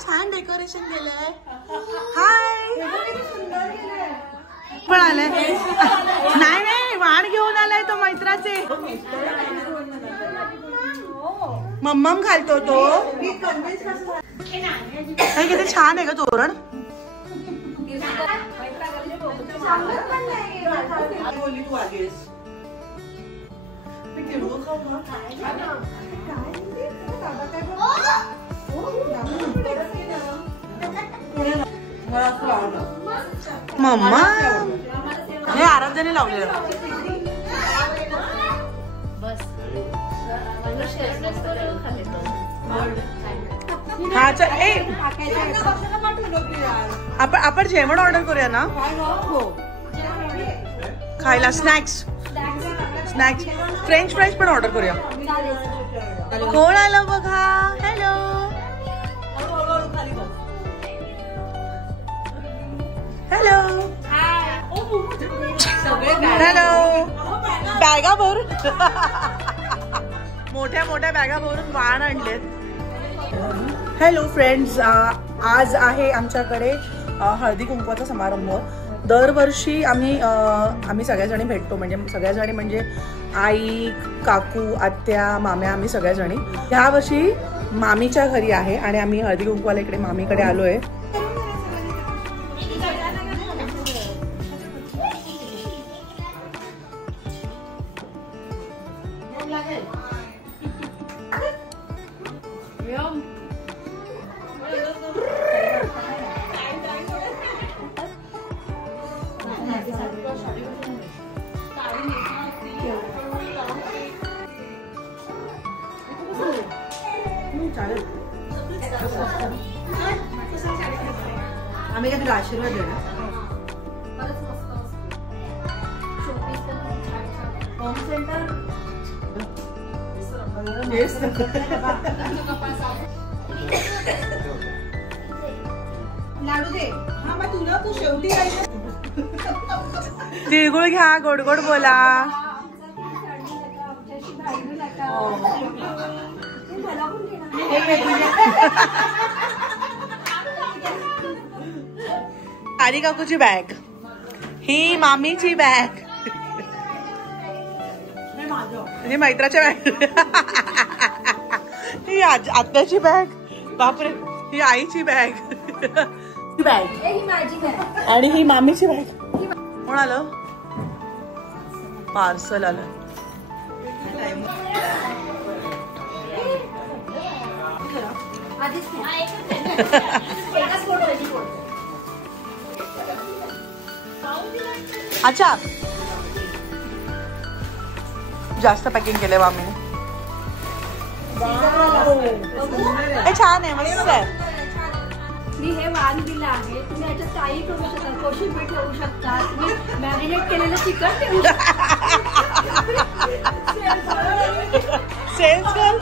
छान डेकोरेशन केलंय. हाय पण आलाय. नाही नाही वाण घेऊन आलाय तो मैत्राचे. मम्मम घालतो तो. किती छान आहे ग तोरण. मम्मा हे आराध्याने लावलेलं. हा चल. आपण जेवण ऑर्डर करूया ना खायला. स्नॅक्स फ्रेंच फ्राईज पण ऑर्डर करूया. कोण आलं बघा. Hello hello hello. बॅगा भरून मोठ्या मोठ्या बॅगा भरून वाण आणलेत. हॅलो फ्रेंड्स, आज आहे आमच्याकडे हळदी कुंकवाचा समारंभ. दरवर्षी आम्ही सगळ्याजणी भेटतो. म्हणजे सगळ्याजणी म्हणजे आई, काकू, आत्या, माम्या, आम्ही सगळ्याजणी. ह्या वर्षी मामीच्या घरी आहे आणि आम्ही हळदी कुंकवाला इकडे मामीकडे आलोय. आम्ही का तुला आशीर्वाद देणार. होम सेंटर लाडू दे. हा मग तुला तू शेवटी तिळगुळ घ्या. गोड गोड बोला. आरी काकूची बॅग. ही मामीची बॅग. ही मैत्राच्या बॅग. ही आत्याची बॅग. बापरे. ही आईची बॅग. आणि ही मामीची बॅग. कोण आलं. पार्सल आलं. अच्छा जास्त पॅकिंग केलंय मामीने. छान आहे. मस्त आहे. मी हे वाण दिलं आहे. तुम्ही याच्यात काही करू शकता. कोशिंबीर ठेवू शकता. तुम्ही मॅरिनेट केलेलं चिकन ठेवू सेल्स गर्ल.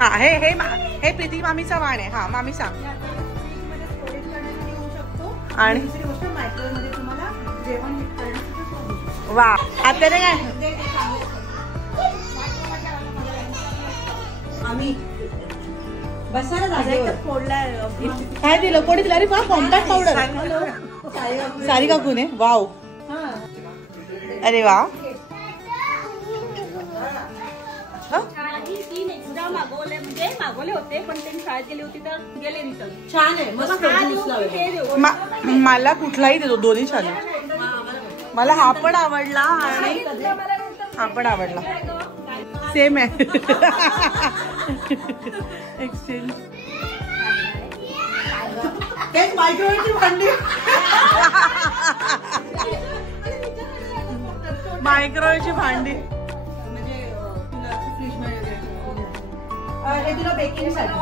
हा हे प्रीती मामीचा वाण आहे. हा मामी सांग. आणि वा आता काय आम्ही काय दिलं. कोणी दिलं. अरे वा कॉम्पॅक्ट पावडर. सारी काकूने. वाव. अरे वा. मागवले होते पण त्यांनी शाळेत गेली होती तर गेले रिटर्न. छान आहे. मस्त. मला कुठलाही देतो. दोन्ही छान आहे. मला हा पण आवडला आणि हा पण आवडला. सेम आहे. एक्सचेंज. मायक्रोवेव्हची भांडी. मायक्रोवेव्हची भांडी. हे तुला बेकिंग साठी.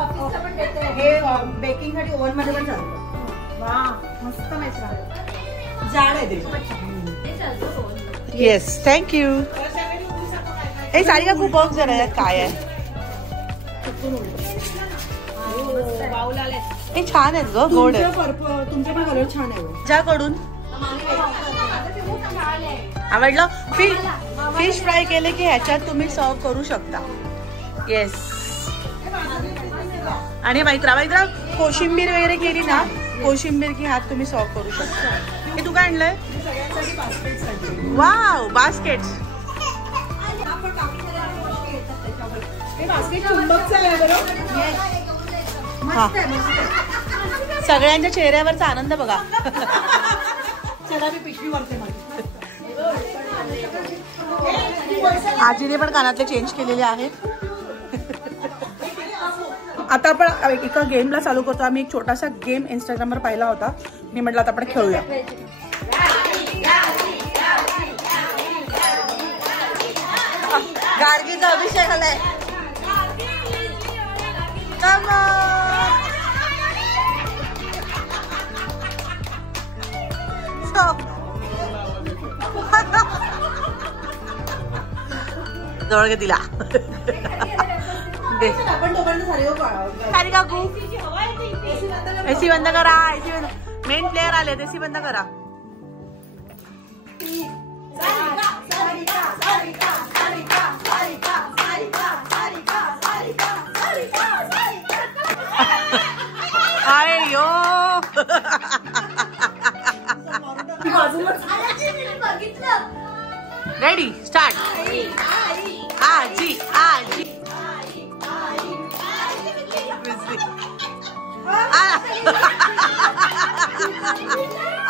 हे बेकिंग साठी ओव्हन मध्ये पण चालतं. वा मस्त मैत्रा. जाड आहे ते. Yes thank you. हे साडी का खूप बघ जरा यात काय आहे. हे छान आहेत ग. गोड आहे. तुमच्या पण कलर छान आहे. ज्याकडून आवडलं. फिश फ्राय केले की ह्याच्यात तुम्ही सर्व करू शकता. येस. आणि मैत्रा कोशिंबीर वगैरे केली ना, कोशिंबीर की हात तुम्ही सॉल्व करू शकता. हे तू काय आणलंय? Wow, basket. सगळ्यांच्या चेहऱ्यावरचा आनंद बघा. आजीने पण कानातले चेंज केलेले आहेत. आता आपण एका गेमला चालू करतो. आम्ही एक छोटासा गेम इंस्टाग्रामवर पाहिला होता. मी म्हटलं आता आपण खेळूया. गार्गीचा अभिषेक आलाय. जवळ घे तिला. सारी काकू एसी बंद करा. एसी बंद. मेन प्लेयर आले. एसी बंद करा. अयो रेडी स्टार्ट. आजी आजी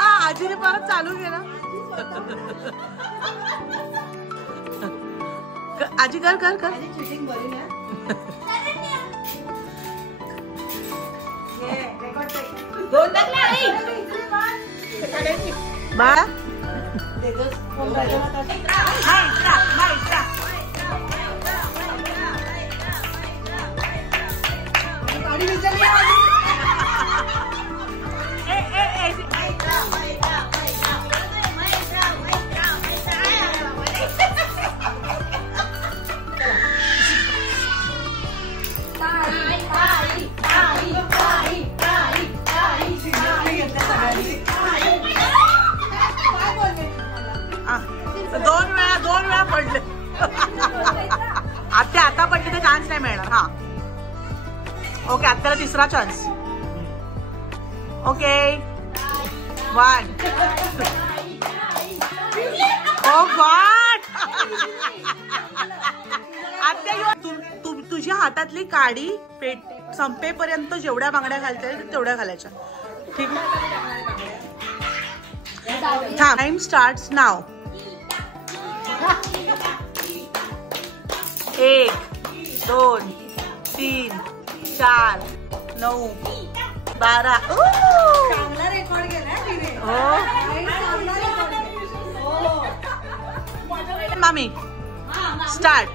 आजीने परत चालू केलं. आजी कर कर कर. बाळा दोन वेळा पडले. आता पडले तर चान्स नाही मिळणार. हा ओके, आत्ताला तिसरा चान्स. ओके 1. ओ गॉड. आत्या तुझ्या हातातली काडी पेट संपेपर्यंत जेवढ्या बांगड्या घालता येईल तेवढ्या घालायच्या. ठीक आहे. टाइम स्टार्ट्स नाव. 1 2 3 4 9 12. चांगला रेकॉर्ड केलाय तिने. मामी स्टार्ट.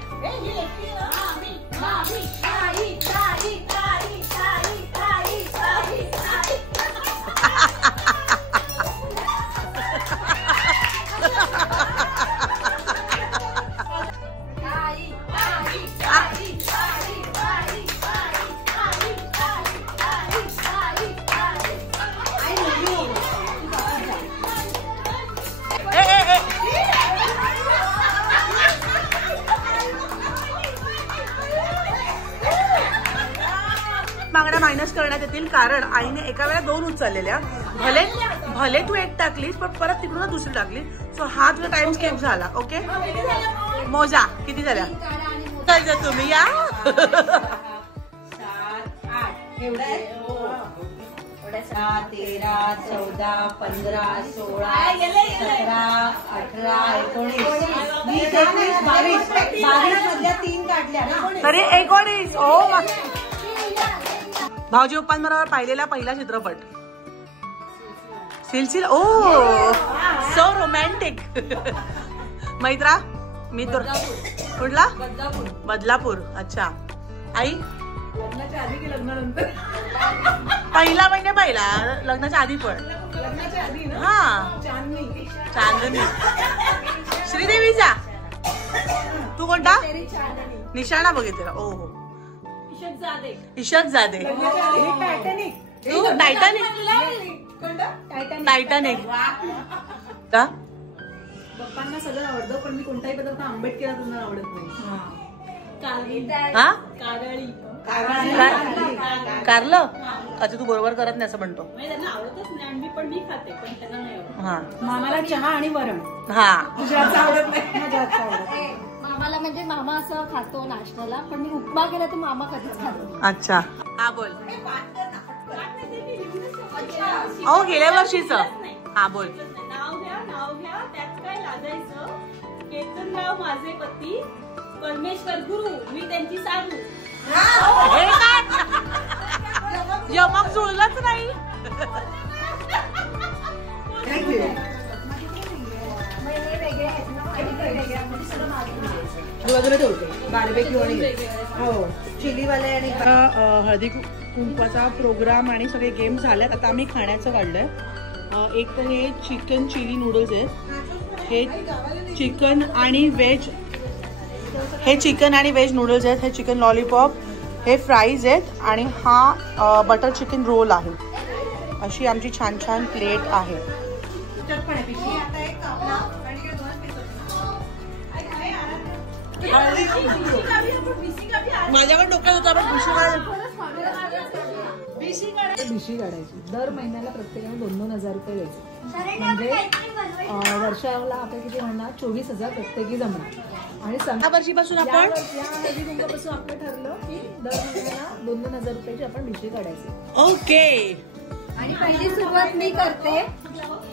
बांगड्या मायनस करण्यात येतील कारण आईने एका वेळा 2 उचललेल्या. भले तू 1 टाकलीस पण परत तिकडून दुसरी टाकली. सो हा तुझा टाइम स्केप झाला. ओके मोजा किती झाल्या तुम्ही या. 7 13 14 15 16 17 18 19 20 21 22 मधल्या 3 काढल्या ना. अरे 19. ओ भाऊजी पप्पांबरोबर पाहिलेला पहिला चित्रपट सिलसिल. ओ सो रोमॅन्टिक. मैत्रा मी तर कुठला बदलापूर. अच्छा आई लग्नाच्या आधी की लग्नानंतर? पहिला म्हणजे पहिला लग्नाच्या आधी पण. लग्नाच्या आधी ना. हा चांदणी. श्रीदेवीचा. तू कोणता? निशाणा बघितलेला. ओ हो इशक जादे. तू टायटॅनिक. टायटॅनिक का? पप्पांना सगळं आवडतं पण मी कोणताही पदार्थ आंबट केला त्यांना आवडत नाही. हा कारळी कारलं. अच्छा, तू बरोबर करत नाही असं म्हणतो. त्यांना आवडतच नाही, पण मी खाते, पण त्यांना नाही आवडत. हा, मामाला चहा आणि वरण. हा, आवडत नाही. मामाला म्हणजे मामा असं खातो नाश्त्याला, पण मी उपमा केला तर मामा कधीच खातो. अच्छा, हा बोल. हो, गेल्या वर्षीच. हा बोल. नाव घ्या त्यात काय लाजायचं. केतनराव माझे पती, परमेश्वर गुरु, मी त्यांची साडू. यमक जुळलंच नाही. हळदी कुंकवाचा प्रोग्राम आणि सगळे गेम झाल्यात. आता आम्ही खाण्याचं काढलंय. एक तर हे चिकन चिली नूडल्स आहेत, हे चिकन आणि व्हेज नूडल्स आहेत, हे चिकन लॉलीपॉप, हे फ्राईज आहेत आणि हा बटर चिकन रोल आहे. अशी आमची छान छान प्लेट आहे. माझ्याकडे डोक्यात होता बिशी काढायची. दर महिन्याला प्रत्येकाने 2,000 रुपये द्यायचे. म्हणजे वर्षाला आपण किती म्हणणार, 24,000 प्रत्येकी जमणार. आणि या वर्षीपासून आपण हळदी कुंकवापासून आपलं ठरलं की दर महिन्याला 2,000 रुपयाची आपण बिशी काढायची. ओके. आणि पहिली सुरुवात मी करते.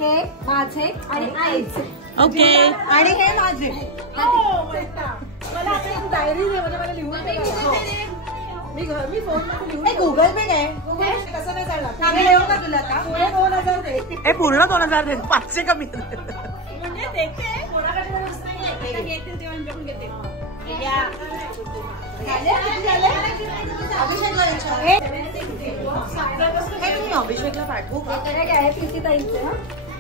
हे माझे आणि आईचे. ओके. आणि हे माझे. मला डायरी दे, म्हणजे मला लिहून मी फोन मध्ये लिहून. गुगल पे काय कसं नाही चालणार. तुला का पुढे 2,000 दे. हे पूर्ण 2,000 दे, 500 कमी. म्हणजे देते कोणाकडे घेते तेव्हा आमच्याकडून घेते. अभिषेकला पाठवू का? आहे प्रीतीताईंचे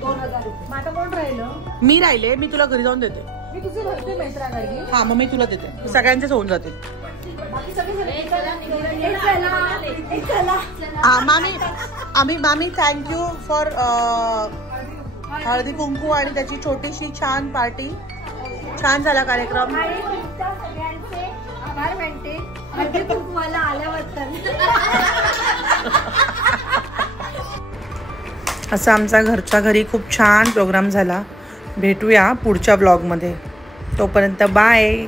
2,000 रुपये. मग आता कोण राहिलं? मी राहिले, मी तुला घरी जाऊन देते. मी तुझे भरते मैत्राकडे. हा, मग मी तुला देते. सगळ्यांचेच होऊन जाते. बाकी सगळे मामी थँक्यू फॉर हळदी कुंकू आणि त्याची छोटीशी छान पार्टी. छान झाला कार्यक्रम. आणि तुमच्या सगळ्यांचे आभार मानते हळदी कुंकवाला आल्याबद्दल. असा आमचा घरच्या घरी खूप छान प्रोग्राम झाला. भेटूया पुढच्या ब्लॉगमध्ये. तोपर्यंत बाय.